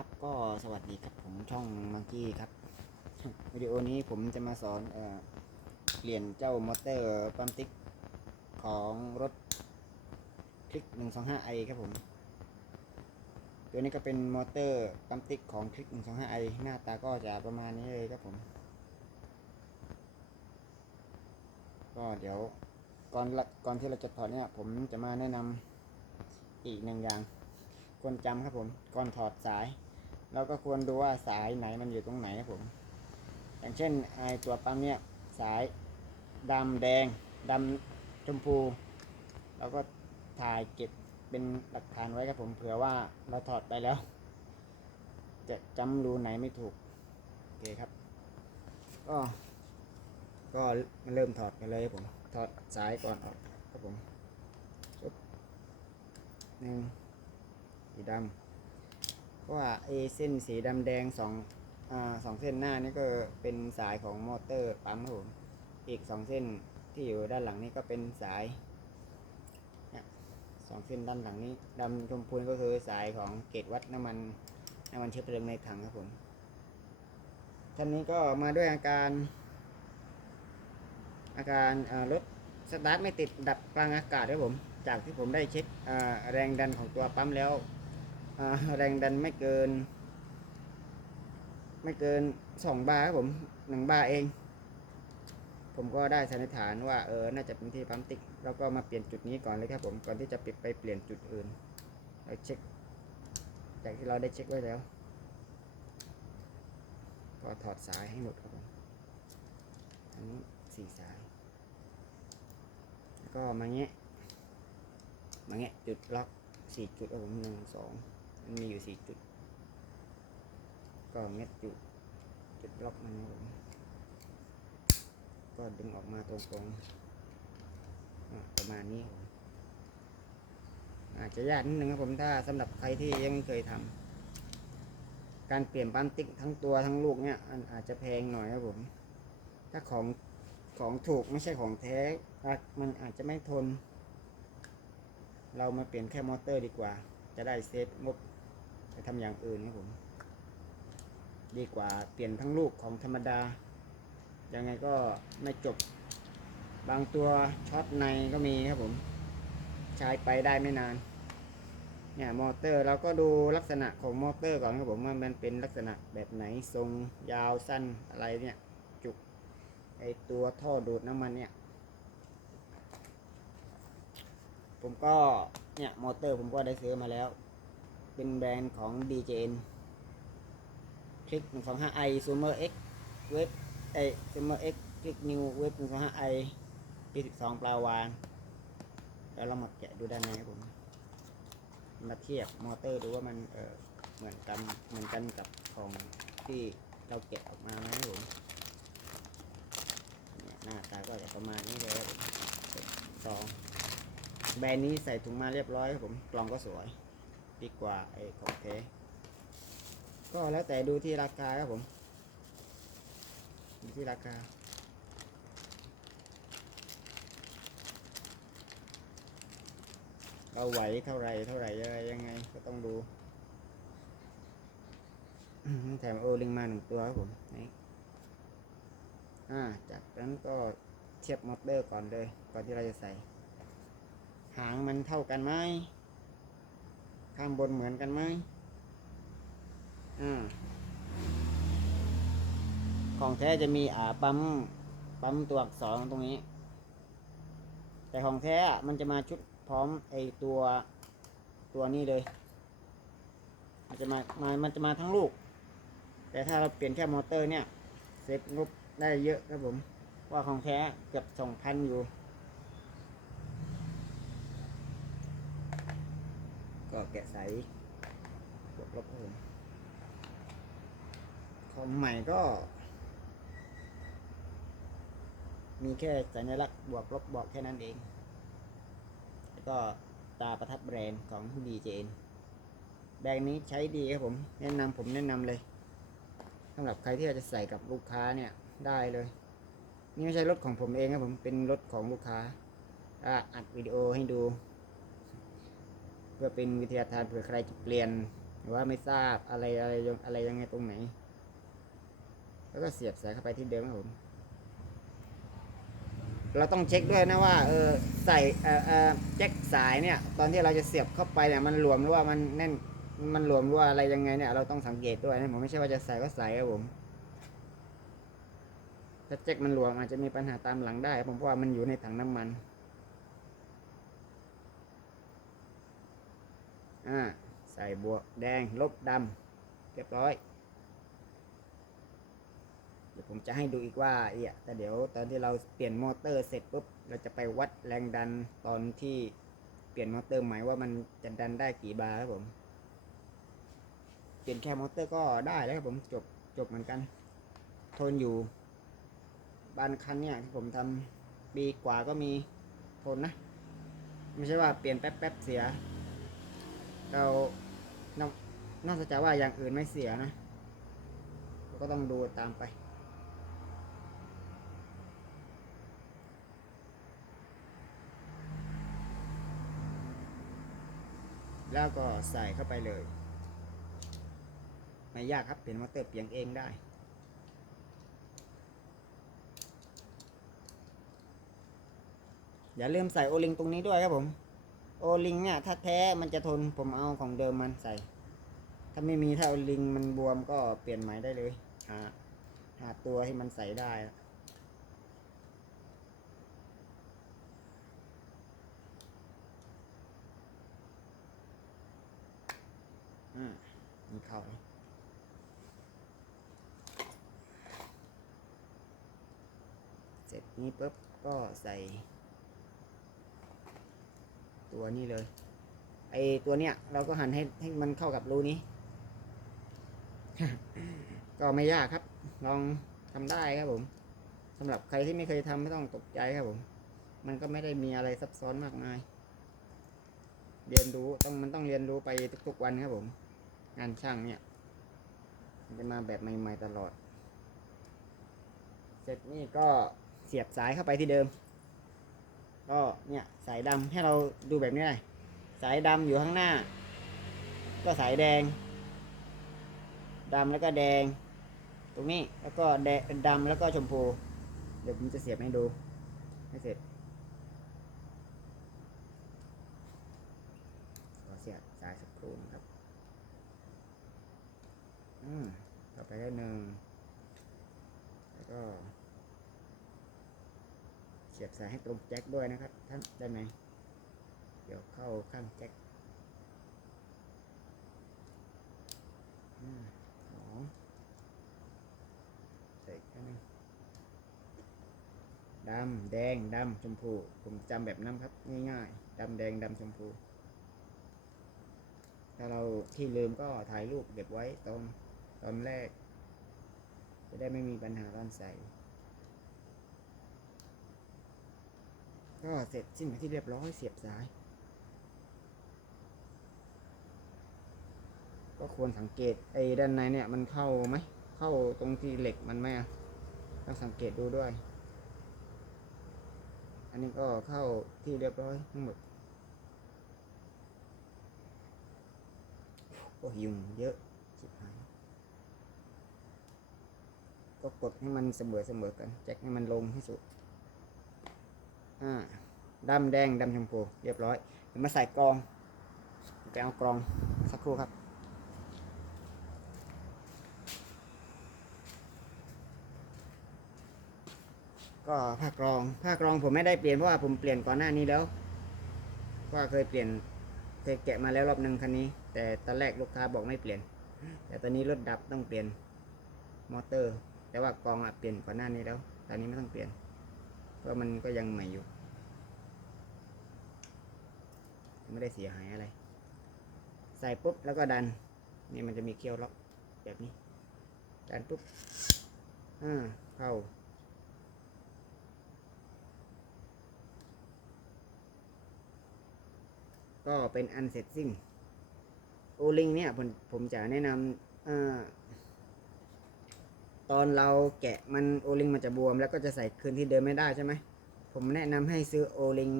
ครับก็สวัสดีครับผมช่องมังกี้ครับวิดีโอนี้ผมจะมาสอนเออเปลี่ยนเจ้ามอเตอร์ปั๊มติ๊กของรถคลิก 125i ครับผมตัวนี้ก็เป็นมอเตอร์ปั๊มติ๊กของคลิก 125i หน้าตาก็จะประมาณนี้เลยครับผม ก็เดี๋ยวก่อนละก่อนที่เราจะถอดเนี่ยผมจะมาแนะนำอีกหนึ่งอย่างควรจำครับผม ก่อนถอดสาย เราก็ควรดูว่าสายไหนมันอยู่ตรงไหนครับผม อย่างเช่นไอตัวปั๊มเนี่ยสายดำแดงดำชมพูเราก็ถ่ายเก็บเป็นหลักฐานไว้ครับผมเผื่อว่าเราถอดไปแล้ว จะจำรูไหนไม่ถูกโอเคครับ ก็ก็มาเริ่มถอดกันเลยครับผมถอดสายก่อนออกครับผมหนึ่งสีดำ ว่าไอเส้นสีดำแดงสองอ่าสองเส้นหน้านี่ก็เป็นสายของมอเตอร์ปั๊มครับผมอีกสองเส้นที่อยู่ด้านหลังนี่ก็เป็นสายสองเส้นด้านหลังนี้ดำชมพูก็คือสายของเกจวัดน้ำมันน้ำมันเชื้อเพลิงในถังครับผมท่านนี้ก็มาด้วยอาการ อาการรถสตาร์ทไม่ติดดับกลางอากาศครับผม จากที่ผมได้เช็คแรงดันของตัวปั๊มแล้ว แรงดันไม่เกิน ไม่เกินสองบาร์ครับผมหนึ่งบาร์เอง ผมก็ได้สันนิษฐานว่าเออน่าจะเป็นที่ปั๊มติ๊กเราก็มาเปลี่ยนจุดนี้ก่อนเลยครับผมก่อนที่จะปิดไปเปลี่ยนจุดอื่นเราเช็คจากที่เราได้เช็คไว้แล้วก็ถอดสายให้หมดครับผมอันนี้สี่สายแล้วก็มาเงี้ยมาเงี้ยจุดล็อกสี่จุดครับผมหนึ่งสอง มีอยู่สี่จุด ก็เงี้ยจุดจุดล็อกมันผมก็ดึงออกมาตรงๆอะประมาณนี้ อาจจะยากนิดนึงครับผมถ้าสำหรับใครที่ยังไม่เคยทำการเปลี่ยนปั๊มติ๊กทั้งตัวทั้งลูกเนี่ยอันอาจจะแพงหน่อยครับผม ถ้าของของถูกไม่ใช่ของแท้ มันอาจจะไม่ทน เรามาเปลี่ยนแค่มอเตอร์ดีกว่า จะได้เซฟงบ ไปทำอย่างอื่นครับผม ดีกว่าเปลี่ยนทั้งลูกของธรรมดา ยังไงก็ไม่จบ บางตัวช็อตในก็มีครับผม ใช้ไปได้ไม่นาน เนี่ยมอเตอร์เราก็ดูลักษณะของมอเตอร์ก่อนครับผมว่ามันเป็นลักษณะแบบไหนทรงยาวสั้นอะไรเนี่ยจุกไอตัวท่อดูดน้ำมันเนี่ยผมก็เนี่ยมอเตอร์ผมก็ได้ซื้อมาแล้ว เป็นแบรนด์ของ DJN คลิก 125i Zoomer X เว็บไอ Zoomer X คลิก New เว็บ 125i ปี12ปลาวานแล้วเรามาแกะดูด้านในครับผมมาเทียบมอเตอร์ดูว่ามันเออเหมือนกันเหมือนกันกับของที่เราแกะออกมาไหมครับผมหน้าตาก็จะประมาณนี้เลยครับผมสองแบรนด์นี้ใส่ถุงมาเรียบร้อยครับผมกล่องก็สวย ดีกว่าไอ้ของแท้ก็แล้วแต่ดูที่ราคาครับผม ดูที่ราคา เราไหวเท่าไรเท่าไรอะไรยังไงก็ต้องดูแถมโอลิงมาหนึ่งตัวครับผมนี่อ่า จากนั้นก็เทียบมอเตอร์ก่อนเลย ก่อนที่เราจะใส่ หางมันเท่ากันไหม ข้างบนเหมือนกันไหมอ่าของแท้จะมีอ่าปั๊มปั๊มตัวอักษรตรงนี้ แต่ของแท้มันจะมาชุดพร้อมไอตัวตัวนี้เลย มันจะมามามันจะมาทั้งลูก แต่ถ้าเราเปลี่ยนแค่มอเตอร์เนี่ยเซฟงบได้เยอะครับผม ว่าของแท้เกือบสองพันอยู่ ก็แกะใสบวกลบครับผมของใหม่ก็ มีแค่สัญลักษณ์บวกลบบอกแค่นั้นเอง แล้วก็ตาประทับแบรนด์ของ DJN แบรนด์นี้ใช้ดีครับผม แนะนำผมแนะนำเลยสำหรับใครที่อยากจะใส่กับลูกค้าเนี่ยได้เลย นี่ไม่ใช่รถของผมเองครับผม เป็นรถของลูกค้าอัดวิดีโอให้ดู เพื่อเป็นวิทยาทานเผื่อใครจะเปลี่ยนรือว่าไม่ทราบอะไรอะไรยังอะไรยังไงตรงไหน แล้วก็เสียบสายเข้าไปที่เดิมครับผมเราต้องเช็คด้วยนะว่าเออใส่เออเออแจ็คสายเนี่ย ตอนที่เราจะเสียบเข้าไปเนี่ยมันหลวมหรือว่ามันแน่นมันหลวมหรือว่าอะไรยังไงเนี่ยเราต้องสังเกตด้วยนะผมไม่ใช่ว่าจะใส่ก็ใส่ครับผมถ้าแจ็คมันหลวมอาจจะมีปัญหาตามหลังได้ผมเพราะว่ามันอยู่ในถังน้ำมัน อ่าใส่บวกแดงลบดำเรียบร้อย เดี๋ยวผมจะให้ดูอีกว่าเอียแต่เดี๋ยวตอนที่เราเปลี่ยนมอเตอร์เสร็จปุ๊บเราจะไปวัดแรงดันตอนที่เปลี่ยนมอเตอร์ใหม่ว่ามันจะดันได้กี่บาร์ครับผม เปลี่ยนแค่มอเตอร์ก็ได้แล้วครับผมจบจบเหมือนกัน ทนอยู่บานคันเนี่ยที่ผมทำปีกว่าก็มีทนนะ ไม่ใช่ว่าเปลี่ยนแป๊บๆเสีย เรานอกนอกจากว่าอย่างอื่นไม่เสียนะเราก็ต้องดูตามไป แล้วก็ใส่เข้าไปเลย ไม่ยากครับเปลี่ยนมอเตอร์เปลี่ยนเองได้อย่าลืมใส่โอลิงตรงนี้ด้วยครับผม โอลิงเนี่ยถ้าแท้มันจะทนผมเอาของเดิมมันใส่ ถ้าไม่มีถ้าโอลิงมันบวมก็เปลี่ยนใหม่ได้เลยหาหาตัวที่มันใส่ได้อืมมีเข้าเสร็จนี้ปุ๊บก็ใส่ ตัวนี้เลย ไอตัวเนี้ยเราก็หันให้ให้มันเข้ากับรูนี้ ก็ไม่ยากครับ ลองทำได้ครับผมสำหรับใครที่ไม่เคยทำไม่ต้องตกใจครับผม มันก็ไม่ได้มีอะไรซับซ้อนมากมาย เรียนรู้ต้องมันต้องเรียนรู้ไปทุกๆวันครับผม งานช่างเนี่ยมันจะมาแบบใหม่ๆตลอด เสร็จนี่ก็เสียบสายเข้าไปที่เดิม ก็เนี่ยสายดำให้เราดูแบบนี้เลยสายดำอยู่ข้างหน้า ก็สายแดงดำแล้วก็แดง ตรงนี้แล้วก็แดงดำแล้วก็ชมพู เดี๋ยวผมจะเสียบให้ดูให้เสร็จขอเสียบสายสักครู่นะครับอืมต่อไปก็หนึ่งแล้วก็ สียบสายให้ตรงแจ็คด้วยนะครับท่านได้ไหมเดี๋ยวเข้าข้างแจ็คสองใส่แค่นึงดำแดงดำชมพู ผมจำแบบนั้นครับ ง่ายๆดำแดงดำชมพู ถ้าเราที่ลืมก็ถ่ายรูปเก็บไว้ตอนตอนแรก จะได้ไม่มีปัญหาตอนใส่ ก็เสร็จสิ้นไปที่เรียบร้อยเสียบสาย ก็ควรสังเกตไอ้ด้านในเนี่ยมันเข้าไหม เข้าตรงที่เหล็กมันไหมอะต้องสังเกตดูด้วย อันนี้ก็เข้าที่เรียบร้อยทั้งหมดโอ้ยยุงเยอะชิบหายก็กดให้มันเสมอเสมอกัน แจ็คให้มันลงที่สุดอ่า ดำแดงดำชมพูเรียบร้อยเดี๋ยวมาใส่กรองไปเอากรองสักครู่ครับก็ผ้ากรองผ้ากรองผมไม่ได้เปลี่ยนเพราะว่าผมเปลี่ยนก่อนหน้านี้แล้วเพราะว่าเคยเปลี่ยนเคยแกะมาแล้วรอบหนึ่งคันนี้ แต่ตอนแรกลูกค้าบอกไม่เปลี่ยน แต่ตอนนี้รถดับต้องเปลี่ยนมอเตอร์ แต่ว่ากรองอะเปลี่ยนก่อนหน้านี้แล้วตอนนี้ไม่ต้องเปลี่ยนเพราะมันก็ยังใหม่อยู่ ไม่ได้เสียหายอะไร ใส่ปุ๊บแล้วก็ดันนี่มันจะมีเคี้ยวล็อกแบบนี้ ดันปุ๊บอ่าเข้าก็เป็นอันเสร็จสิ้นโอลิงเนี่ยผมผมจะแนะนำอาตอนเราแกะมันโอลิงมันจะบวม แล้วก็จะใส่คืนที่เดิมไม่ได้ใช่ไหม ผมแนะนำให้ซื้อโอลิง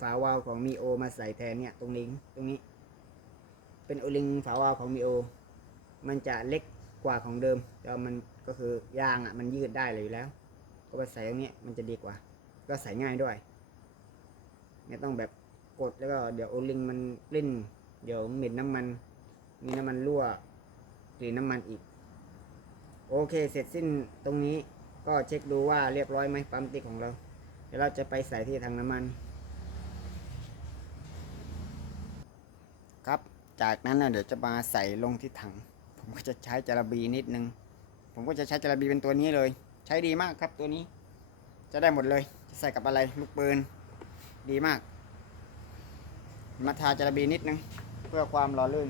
ฝาวาล์วของมีโอมาใส่แทนเนี่ยตรงลิงตรงนี้ เป็นโอลิงฝาวาล์วของมีโอ มันจะเล็กกว่าของเดิมแต่ว่ามันก็คือยางอะมันยืดได้เลยอยู่แล้ว ก็ไปใส่ตรงนี้มันจะดีกว่า ก็ใส่ง่ายด้วยไม่ต้องแบบกดแล้วก็เดี๋ยวโอลิงมันกลิ้นเดี๋ยวเหม็นน้ำมัน มีน้ำมันรั่วกลิ่นน้ำมันอีก โอเค เสร็จสิ้นตรงนี้ก็เช็คดูว่าเรียบร้อยไหมปั๊มติ๊กของเรา เดี๋ยวเราจะไปใส่ที่ทางน้ำมัน ครับ จากนั้นนะเดี๋ยวจะมาใส่ลงที่ถัง ผมก็จะใช้จาระบีนิดนึง ผมก็จะใช้จาระบีเป็นตัวนี้เลย ใช้ดีมากครับตัวนี้ จะได้หมดเลยจะใส่กับอะไรลูกปืนดีมาก มาทาจาระบีนิดนึง เพื่อความหล่อลื่น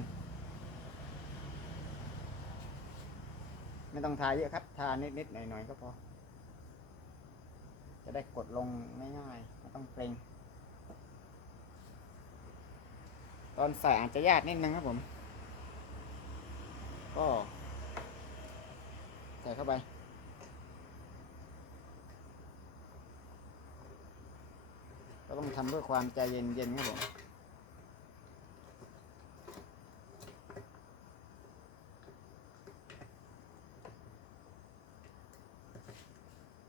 ไม่ต้องทาเยอะครับ ทานิดๆหน่อยๆก็พอ จะได้กดลงง่ายๆไม่ต้องเกรง ตอนใส่อาจจะยากนิดนึงครับผม ก็ ใส่เข้าไป ก็ต้องทำด้วยความใจเย็นๆครับผม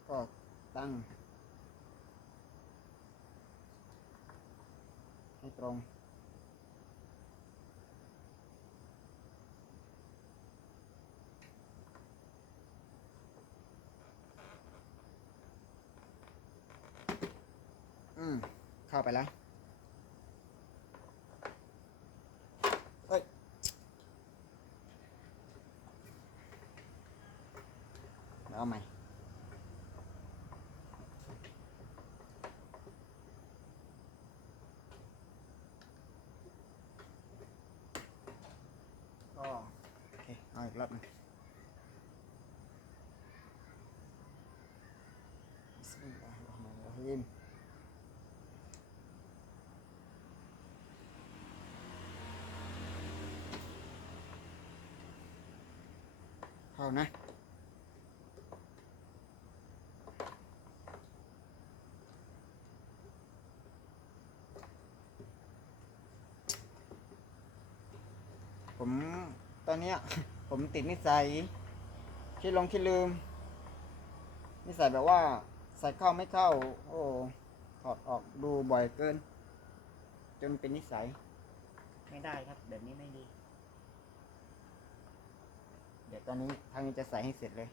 ก็ตั้งให้ตรง อืม เข้าไปแล้วเอ้ยเอาใหม่ก็โอเคเอาอีกรอบหนึงบิสมิลลาฮิรเราะห์มานิรเราะฮีม เข้านะ ผมตอนนี้ผมติดนิสัยคิดลงคิดลืม นิสัยแบบว่าใส่เข้าไม่เข้า โอ้ถอดออกดูบ่อยเกิน จนเป็นนิสัย ไม่ได้ครับ แบบนี้ไม่ดี เดี๋ยวตอนนี้ทางนี้จะใส่ให้เสร็จเลย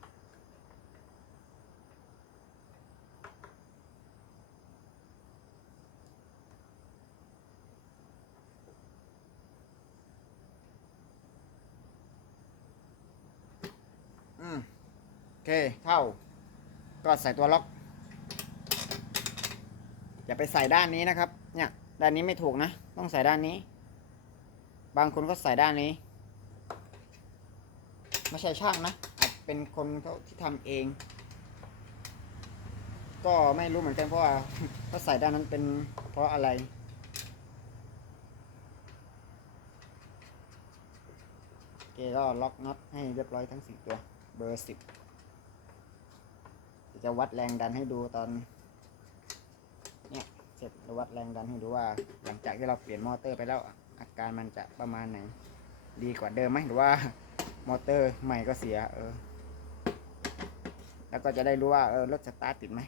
อืมโอเคเข้า ก็ใส่ตัวล็อก อย่าไปใส่ด้านนี้นะครับ เนี่ย ด้านนี้ไม่ถูกนะ ต้องใส่ด้านนี้ บางคนก็ใส่ด้านนี้ ไม่ใช่ช่างนะอาจเป็นคนเขาที่ทำเอง ก็ไม่รู้เหมือนกันเพราะว่าเขาใส่ด้านนั้นเป็นเพราะอะไรโอเคก็ล็อกน็อตให้เรียบร้อยทั้งสี่ตัว เบอร์สิบจะวัดแรงดันให้ดูตอนเนี่ยเสร็จวัดแรงดันให้ดูว่า หลังจากที่เราเปลี่ยนมอเตอร์ไปแล้วอาการมันจะประมาณไหน ดีกว่าเดิมไหมหรือว่า มอเตอร์ใหม่ก็เสีย เออ แล้วก็จะได้รู้ว่าเออรถสตาร์ทติดไหม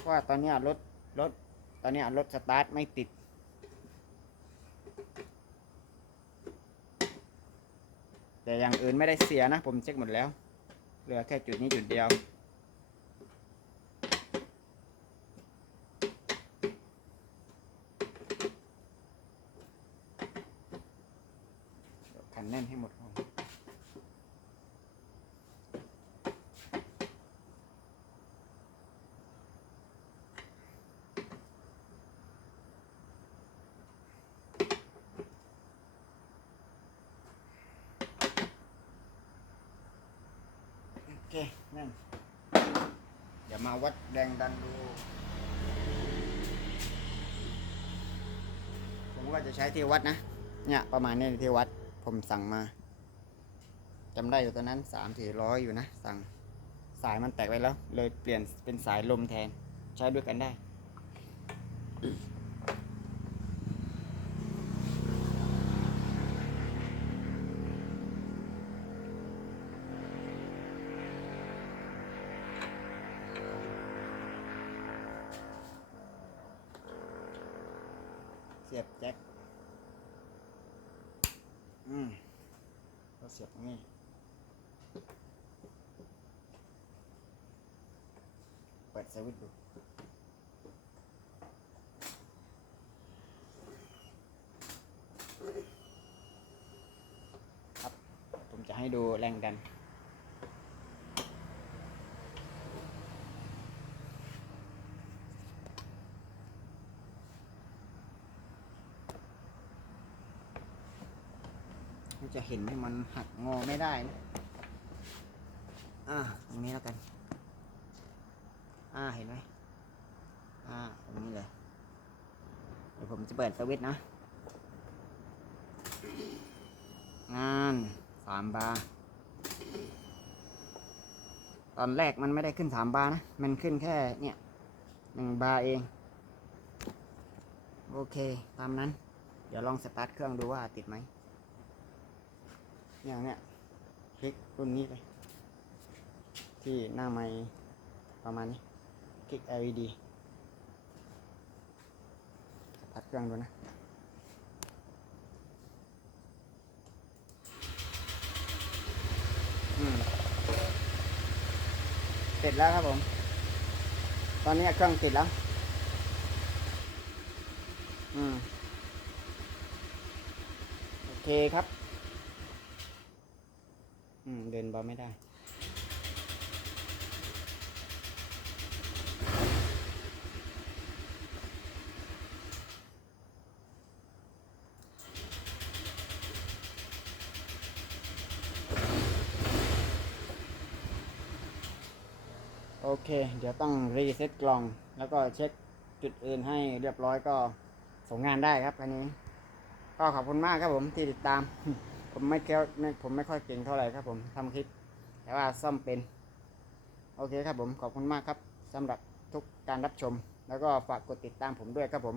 เพราะว่าตอนนี้รถรถตอนนี้รถสตาร์ทไม่ติด แต่อย่างอื่นไม่ได้เสียนะ ผมเช็คหมดแล้ว เหลือแค่จุดนี้จุดเดียวขันแน่นให้หมดก่อน เคแน่นเดี๋ยวมาวัดแรงดันดูผมก็จะใช้ที่วัดนะ เนี่ย ประมาณนี้ที่วัดผมสั่งมาจำได้อยู่ตอนนั้นสามสี่ร้อยอยู่นะ สั่งสายมันแตกไปแล้ว เลยเปลี่ยนเป็นสายลมแทน ใช้ด้วยกันได้ เรากนี่เปิดสวิตช์ดูครับ ผมจะให้ดูแรงดัน จะเห็นให้มันหักงอไม่ได้นะอ่าตรงนี้แล้วกัน อ่าเห็นไหมอ่าตรงนี้เลย เดี๋ยวผมจะเปิดสวิตช์นะงานสามบาร์ตอนแรกมันไม่ได้ขึ้นสามบาร์นะ มันขึ้นแค่เนี่ยหนึ่งบาร์เอง โอเค ตามนั้น เดี๋ยวลองสตาร์ทเครื่องดูว่าติดไหม อย่างเนี้ยคลิกรุ่นนี้ไปที่หน้าไม้ประมาณนี้คลิก LED ตัดเครื่องดูนะอืมเสร็จแล้วครับผม ตอนนี้เครื่องติดแล้ว อืม โอเคครับ อืม เดินเบาไม่ได้โอเค เดี๋ยวต้องรีเซ็ตกล่อง แล้วก็เช็คจุดอื่นให้เรียบร้อยก็ส่งงานได้ครับอันนี้ ก็ขอบคุณมากครับผมที่ติดตาม ผมไม่เก่ไม่ผมไม่ค่อยเก่งเท่าไหร่ครับ ผมทำคลิป แต่ว่าซ่อมเป็น โอเคครับผมขอบคุณมากครับสำหรับทุกการรับชม แล้วก็ฝากกดติดตามผมด้วยครับผม